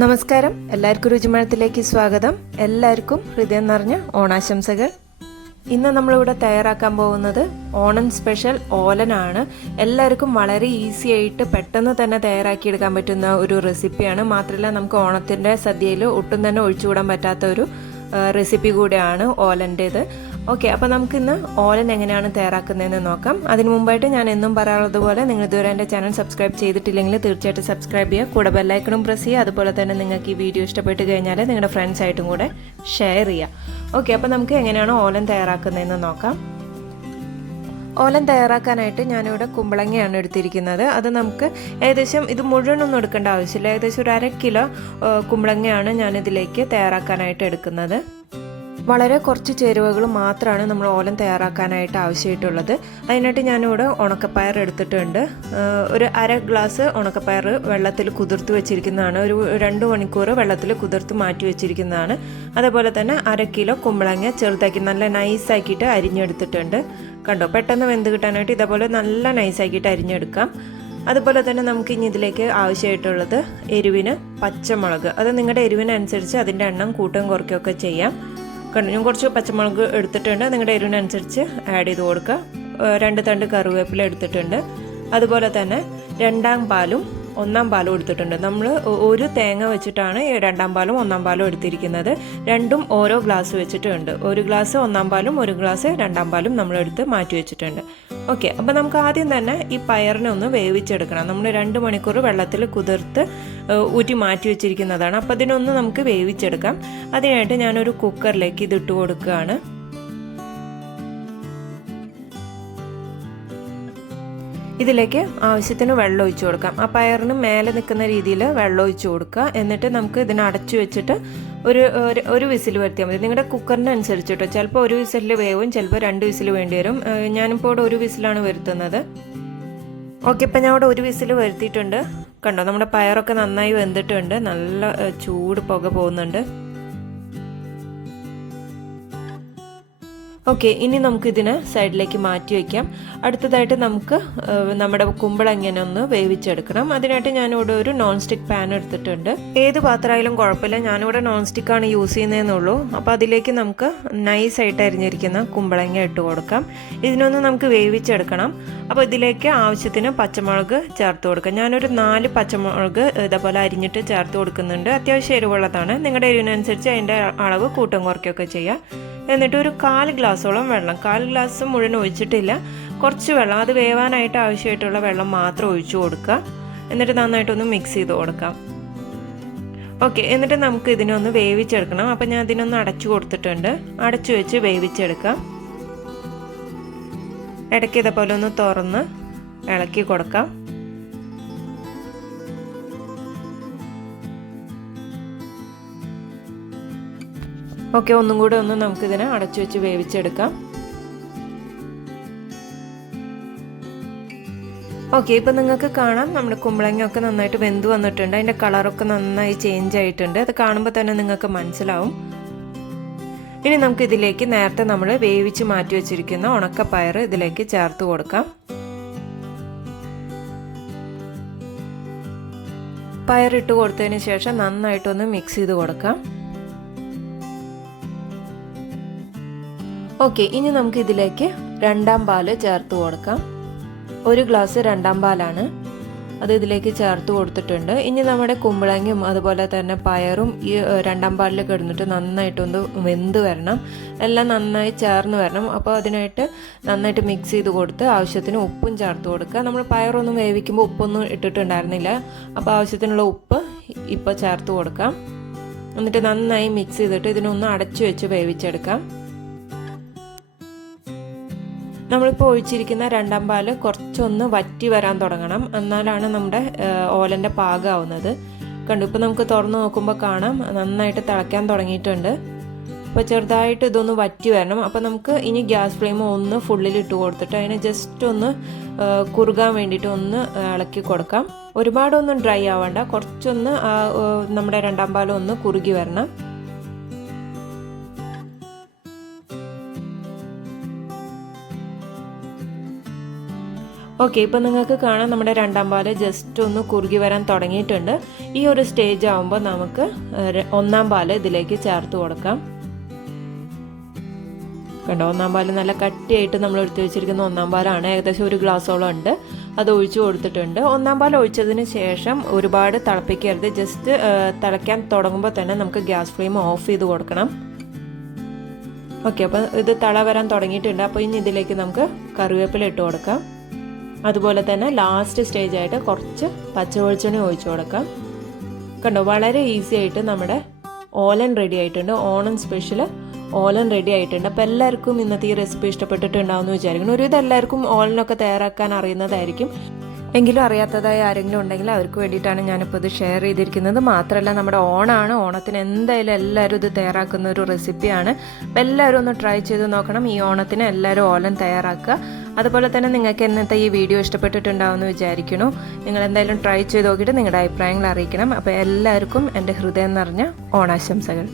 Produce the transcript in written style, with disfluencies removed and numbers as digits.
നമസ്കാരം, എല്ലാവർക്കും രുചിമഴത്തിലേക്ക് സ്വാഗതം. എല്ലാവർക്കും ഹൃദയം നിറഞ്ഞ ഓണാശംസകൾ. ഇന്ന് നമ്മളിവിടെ തയ്യാറാക്കാൻ പോകുന്നത് ഓണം സ്പെഷ്യൽ ഓലനാണ്. എല്ലാവർക്കും വളരെ ഈസി ആയിട്ട് പെട്ടെന്ന് തന്നെ തയ്യാറാക്കിയെടുക്കാൻ പറ്റുന്ന ഒരു റെസിപ്പിയാണ്. മാത്രമല്ല നമുക്ക് ഓണത്തിൻ്റെ സദ്യയിൽ ഒട്ടും തന്നെ ഒഴിച്ചുകൂടാൻ പറ്റാത്ത ഒരു റെസിപ്പി കൂടെയാണ് ഓലൻ്റേത്. ഓക്കെ, അപ്പോൾ നമുക്കിന്ന് ഓലൻ എങ്ങനെയാണ് തയ്യാറാക്കുന്നതെന്ന് നോക്കാം. അതിന് മുമ്പായിട്ട് ഞാൻ എന്നും പറയാറുള്ളതുപോലെ നിങ്ങൾ ഇതുവരെ എൻ്റെ ചാനൽ സബ്സ്ക്രൈബ് ചെയ്തിട്ടില്ലെങ്കിൽ തീർച്ചയായിട്ടും സബ്സ്ക്രൈബ് ചെയ്യുക, കൂടെ ബെല്ലൈക്കണും പ്രസ് ചെയ്യുക. അതുപോലെ തന്നെ നിങ്ങൾക്ക് ഈ വീഡിയോ ഇഷ്ടപ്പെട്ട് കഴിഞ്ഞാൽ നിങ്ങളുടെ ഫ്രണ്ട്സായിട്ടും കൂടെ ഷെയർ ചെയ്യുക. ഓക്കെ, അപ്പോൾ നമുക്ക് എങ്ങനെയാണ് ഓലൻ തയ്യാറാക്കുന്നതെന്ന് നോക്കാം. ഓലൻ തയ്യാറാക്കാനായിട്ട് ഞാനിവിടെ കുമ്പളങ്ങയാണ് എടുത്തിരിക്കുന്നത്. അത് നമുക്ക് ഏകദേശം ഇത് മുഴുവനൊന്നും എടുക്കേണ്ട ആവശ്യമില്ല. ഏകദേശം ഒരു 1/2 കിലോ കുമ്പളങ്ങയാണ് ഞാനിതിലേക്ക് തയ്യാറാക്കാനായിട്ട് എടുക്കുന്നത്. വളരെ കുറച്ച് ചേരുവകൾ മാത്രമാണ് നമ്മൾ ഓലൻ തയ്യാറാക്കാനായിട്ട് ആവശ്യമായിട്ടുള്ളത്. അതിനായിട്ട് ഞാനിവിടെ ഉണക്കപ്പയർ എടുത്തിട്ടുണ്ട്. ഒരു 1/2 ഗ്ലാസ് ഉണക്കപ്പയർ വെള്ളത്തിൽ കുതിർത്ത് വെച്ചിരിക്കുന്നതാണ്. ഒരു 2 മണിക്കൂർ വെള്ളത്തിൽ കുതിർത്ത് മാറ്റി വെച്ചിരിക്കുന്നതാണ്. അതേപോലെ തന്നെ 1/2 കിലോ കുമ്പളങ്ങ ചെറുതാക്കി നല്ല നൈസാക്കിയിട്ട് അരിഞ്ഞെടുത്തിട്ടുണ്ട്. കണ്ടോ, പെട്ടെന്ന് വെന്ത് കിട്ടാനായിട്ട് ഇതേപോലെ നല്ല നൈസാക്കിയിട്ട് അരിഞ്ഞെടുക്കാം. അതുപോലെ തന്നെ നമുക്ക് ഇനി ഇതിലേക്ക് ആവശ്യമായിട്ടുള്ളത് എരിവിന് പച്ചമുളക്. അത് നിങ്ങളുടെ എരിവിനനുസരിച്ച് അതിൻ്റെ എണ്ണം കൂട്ടുകയും കുറയ്ക്കുകയൊക്കെ ചെയ്യാം. കണ്ടു, ഞാൻ കുറച്ച് പച്ചമുളക് എടുത്തിട്ടുണ്ട്. നിങ്ങളുടെ എരിവിനനുസരിച്ച് ആഡ് ചെയ്ത് കൊടുക്കുക. 2 തണ്ട് കറിവേപ്പില എടുത്തിട്ടുണ്ട്. അതുപോലെ തന്നെ 2ാം പാലും 1ാം പാലും എടുത്തിട്ടുണ്ട്. നമ്മൾ ഒരു തേങ്ങ വെച്ചിട്ടാണ് 2ാം പാലും 1ാം പാലും എടുത്തിരിക്കുന്നത്. രണ്ടും ഓരോ ഗ്ലാസ് വെച്ചിട്ടുണ്ട്. 1 ഗ്ലാസ് 1ാം പാലും 1 ഗ്ലാസ് 2ാം പാലും നമ്മളെടുത്ത് മാറ്റി വെച്ചിട്ടുണ്ട്. ഓക്കെ, അപ്പോൾ നമുക്ക് ആദ്യം തന്നെ ഈ പയറിനെ ഒന്ന് വേവിച്ചെടുക്കണം. നമ്മൾ 2 മണിക്കൂർ വെള്ളത്തിൽ കുതിർത്ത് ഊറ്റി മാറ്റി വെച്ചിരിക്കുന്നതാണ്. അപ്പോൾ ഇതിനൊന്ന് നമുക്ക് വേവിച്ചെടുക്കാം. അതിനായിട്ട് ഞാനൊരു കുക്കറിലേക്ക് ഇതിട്ട് കൊടുക്കുകയാണ്. ഇതിലേക്ക് ആവശ്യത്തിന് വെള്ളം ഒഴിച്ചു കൊടുക്കാം. ആ പയറിന് മേലെ നിൽക്കുന്ന രീതിയിൽ വെള്ളം ഒഴിച്ചു കൊടുക്കുക. എന്നിട്ട് നമുക്ക് ഇതിനെ അടച്ചു വെച്ചിട്ട് ഒരു വിസിൽ വരുത്തിയാൽ മതി. നിങ്ങളുടെ കുക്കറിന് അനുസരിച്ചിട്ടോ, ചിലപ്പോൾ 1 വിസിലിൽ വേവും, ചിലപ്പോൾ 2 വിസിൽ വേണ്ടി വരും. ഞാനിപ്പോൾ ഇവിടെ 1 വിസിലാണ് വരുത്തുന്നത്. ഓക്കെ, ഇപ്പം ഞാൻ ഇവിടെ 1 വിസിൽ വരുത്തിയിട്ടുണ്ട്. കണ്ടോ, നമ്മുടെ പയറൊക്കെ നന്നായി വെന്തിട്ടുണ്ട്. നല്ല ചൂട് പുക പോകുന്നുണ്ട്. ഓക്കെ, ഇനി നമുക്കിതിനെ സൈഡിലേക്ക് മാറ്റി വയ്ക്കാം. അടുത്തതായിട്ട് നമുക്ക് നമ്മുടെ കുമ്പളങ്ങനെ ഒന്ന് വേവിച്ചെടുക്കണം. അതിനായിട്ട് ഞാനിവിടെ ഒരു നോൺ സ്റ്റിക്ക് പാൻ എടുത്തിട്ടുണ്ട്. ഏത് പാത്രമായാലും കുഴപ്പമില്ല, ഞാനിവിടെ നോൺ സ്റ്റിക്കാണ് യൂസ് ചെയ്യുന്നതെന്നുള്ളൂ. അപ്പോൾ അതിലേക്ക് നമുക്ക് നൈസായിട്ട് അരിഞ്ഞിരിക്കുന്ന കുമ്പളങ്ങ ഇട്ട് കൊടുക്കാം. ഇതിനൊന്ന് നമുക്ക് വേവിച്ചെടുക്കണം. അപ്പോൾ ഇതിലേക്ക് ആവശ്യത്തിന് പച്ചമുളക് ചേർത്ത് കൊടുക്കാം. ഞാനൊരു 4 പച്ചമുളക് ഇതേപോലെ അരിഞ്ഞിട്ട് ചേർത്ത് കൊടുക്കുന്നുണ്ട്. അത്യാവശ്യം എരിവുള്ളതാണ്. നിങ്ങളുടെ എരിവിനനുസരിച്ച് അതിൻ്റെ അളവ് കൂട്ടം കുറയ്ക്കുകയൊക്കെ ചെയ്യാം. എന്നിട്ട് ഒരു 1/4 ഗ്ലാസോളം വെള്ളം, 1/4 ഗ്ലാസ് മുഴുവൻ ഒഴിച്ചിട്ടില്ല, കുറച്ച് വെള്ളം, അത് വേവാനായിട്ട് ആവശ്യമായിട്ടുള്ള വെള്ളം മാത്രം ഒഴിച്ചു കൊടുക്കുക. എന്നിട്ട് നന്നായിട്ടൊന്ന് മിക്സ് ചെയ്ത് കൊടുക്കാം. ഓക്കെ, എന്നിട്ട് നമുക്ക് ഇതിനൊന്ന് വേവിച്ചെടുക്കണം. അപ്പം ഞാൻ ഇതിനൊന്ന് അടച്ചു കൊടുത്തിട്ടുണ്ട്. അടച്ചു വെച്ച് വേവിച്ചെടുക്കാം. ഇടയ്ക്ക് ഇതേപോലെ ഒന്ന് തുറന്ന് ഇളക്കി കൊടുക്കാം. ഓക്കെ, ഒന്നും കൂടെ ഒന്ന് നമുക്കിതിനെ അടച്ചു വെച്ച് വേവിച്ചെടുക്കാം. ഓക്കെ, ഇപ്പം നിങ്ങൾക്ക് കാണാം നമ്മുടെ കുമ്പളങ്ങയൊക്കെ നന്നായിട്ട് വെന്ത് വന്നിട്ടുണ്ട്. അതിൻ്റെ കളറൊക്കെ നന്നായി ചേഞ്ച് ആയിട്ടുണ്ട്. അത് കാണുമ്പോൾ തന്നെ നിങ്ങൾക്ക് മനസ്സിലാവും. ഇനി നമുക്ക് ഇതിലേക്ക് നേരത്തെ നമ്മൾ വേവിച്ച് മാറ്റി വെച്ചിരിക്കുന്ന ഉണക്കപ്പയർ ഇതിലേക്ക് ചേർത്ത് കൊടുക്കാം. പയറിട്ട് കൊടുത്തതിന് ശേഷം നന്നായിട്ടൊന്ന് മിക്സ് ചെയ്ത് കൊടുക്കാം. ഓക്കെ, ഇനി നമുക്ക് ഇതിലേക്ക് 2ാം പാല് ചേർത്ത് കൊടുക്കാം. 1 ഗ്ലാസ് 2ാം പാലാണ്. അത് ഇതിലേക്ക് ചേർത്ത് കൊടുത്തിട്ടുണ്ട്. ഇനി നമ്മുടെ കുമ്പളങ്ങയും അതുപോലെ തന്നെ പയറും ഈ 2ാം പാലിൽ കിടന്നിട്ട് നന്നായിട്ടൊന്ന് വെന്ത് വരണം. എല്ലാം നന്നായി ചേർന്ന് വരണം. അപ്പോൾ അതിനായിട്ട് നന്നായിട്ട് മിക്സ് ചെയ്ത് കൊടുത്ത് ആവശ്യത്തിന് ഉപ്പും ചേർത്ത് കൊടുക്കുക. നമ്മൾ പയറൊന്നും വേവിക്കുമ്പോൾ ഉപ്പൊന്നും ഇട്ടിട്ടുണ്ടായിരുന്നില്ല. അപ്പോൾ ആവശ്യത്തിനുള്ള ഉപ്പ് ഇപ്പോൾ ചേർത്ത് കൊടുക്കാം. എന്നിട്ട് നന്നായി മിക്സ് ചെയ്തിട്ട് ഇതിനൊന്ന് അടച്ചു വെച്ച് വേവിച്ചെടുക്കാം. നമ്മളിപ്പോൾ ഒഴിച്ചിരിക്കുന്ന 2ാം പാല് കുറച്ചൊന്ന് വറ്റി വരാൻ തുടങ്ങണം. എന്നാലാണ് നമ്മുടെ ഓലൻ്റെ പാകമാവുന്നത്. കണ്ടു, ഇപ്പോൾ നമുക്ക് തുറന്ന് നോക്കുമ്പോൾ കാണാം നന്നായിട്ട് തിളയ്ക്കാൻ തുടങ്ങിയിട്ടുണ്ട്. അപ്പോൾ ചെറുതായിട്ട് ഇതൊന്ന് വറ്റി വരണം. അപ്പോൾ നമുക്ക് ഇനി ഗ്യാസ് ഫ്ലെയിം ഒന്ന് ഫുള്ളിലിട്ട് കൊടുത്തിട്ട് അതിനെ ജസ്റ്റ് ഒന്ന് കുറുകാൻ വേണ്ടിയിട്ട് ഒന്ന് ഇളക്കി കൊടുക്കാം. ഒരുപാടൊന്നും ഡ്രൈ ആവണ്ട, കുറച്ചൊന്ന് നമ്മുടെ 2ാം പാലും ഒന്ന് കുറുകി വരണം. ഓക്കെ, ഇപ്പം നിങ്ങൾക്ക് കാണാം നമ്മുടെ രണ്ടാം പാല് ജസ്റ്റ് ഒന്ന് കുറുകി വരാൻ തുടങ്ങിയിട്ടുണ്ട്. ഈ ഒരു സ്റ്റേജ് ആകുമ്പോൾ നമുക്ക് ഒന്നാം പാല് ഇതിലേക്ക് ചേർത്ത് കൊടുക്കാം. കണ്ടോ, ഒന്നാം പാല് നല്ല കട്ടിയായിട്ട് നമ്മൾ എടുത്തു വെച്ചിരിക്കുന്ന ഒന്നാം പാലാണ്. ഏകദേശം 1 ഗ്ലാസോളം ഉണ്ട്. അത് ഒഴിച്ചു കൊടുത്തിട്ടുണ്ട്. ഒന്നാം പാൽ ഒഴിച്ചതിന് ശേഷം ഒരുപാട് തിളപ്പിക്കരുത്. ജസ്റ്റ് തിളയ്ക്കാൻ തുടങ്ങുമ്പോൾ തന്നെ നമുക്ക് ഗ്യാസ് ഫ്ലെയിം ഓഫ് ചെയ്ത് കൊടുക്കണം. ഓക്കെ, അപ്പോൾ ഇത് തിള വരാൻ തുടങ്ങിയിട്ടുണ്ട്. അപ്പോൾ ഇനി ഇതിലേക്ക് നമുക്ക് കറിവേപ്പില ഇട്ട് കൊടുക്കാം. അതുപോലെ തന്നെ ലാസ്റ്റ് സ്റ്റേജായിട്ട് കുറച്ച് പച്ചവെളിച്ചെണ്ണ ഒഴിച്ചു കൊടുക്കാം. കണ്ടോ, വളരെ ഈസി ആയിട്ട് നമ്മുടെ ഓലൻ റെഡി ആയിട്ടുണ്ട്. ഓണം സ്പെഷ്യൽ ഓലൻ റെഡി ആയിട്ടുണ്ട്. അപ്പോൾ എല്ലാവർക്കും ഇന്നത്തെ ഈ റെസിപ്പി ഇഷ്ടപ്പെട്ടിട്ടുണ്ടാവുമെന്ന് വിചാരിക്കുന്നു. ഒരുവിധം എല്ലാവർക്കും ഓലനൊക്കെ തയ്യാറാക്കാൻ അറിയുന്നതായിരിക്കും. എങ്കിലും അറിയാത്തതായി ആരെങ്കിലും ഉണ്ടെങ്കിൽ അവർക്ക് വേണ്ടിയിട്ടാണ് ഞാനിപ്പോൾ ഇത് ഷെയർ ചെയ്തിരിക്കുന്നത്. മാത്രമല്ല, നമ്മുടെ ഓണമാണ്. ഓണത്തിന് എന്തായാലും എല്ലാവരും ഇത് തയ്യാറാക്കുന്ന ഒരു റെസിപ്പിയാണ്. അപ്പോൾ എല്ലാവരും ഒന്ന് ട്രൈ ചെയ്ത് നോക്കണം. ഈ ഓണത്തിന് എല്ലാവരും ഓലൻ തയ്യാറാക്കുക. അതുപോലെ തന്നെ നിങ്ങൾക്ക് ഇന്നത്തെ ഈ വീഡിയോ ഇഷ്ടപ്പെട്ടിട്ടുണ്ടാവുമെന്ന് വിചാരിക്കുന്നു. നിങ്ങൾ എന്തായാലും ട്രൈ ചെയ്ത് നോക്കിയിട്ട് നിങ്ങളുടെ അഭിപ്രായങ്ങൾ അറിയിക്കണം. അപ്പോൾ എല്ലാവർക്കും എൻ്റെ ഹൃദയം നിറഞ്ഞ ഓണാശംസകൾ.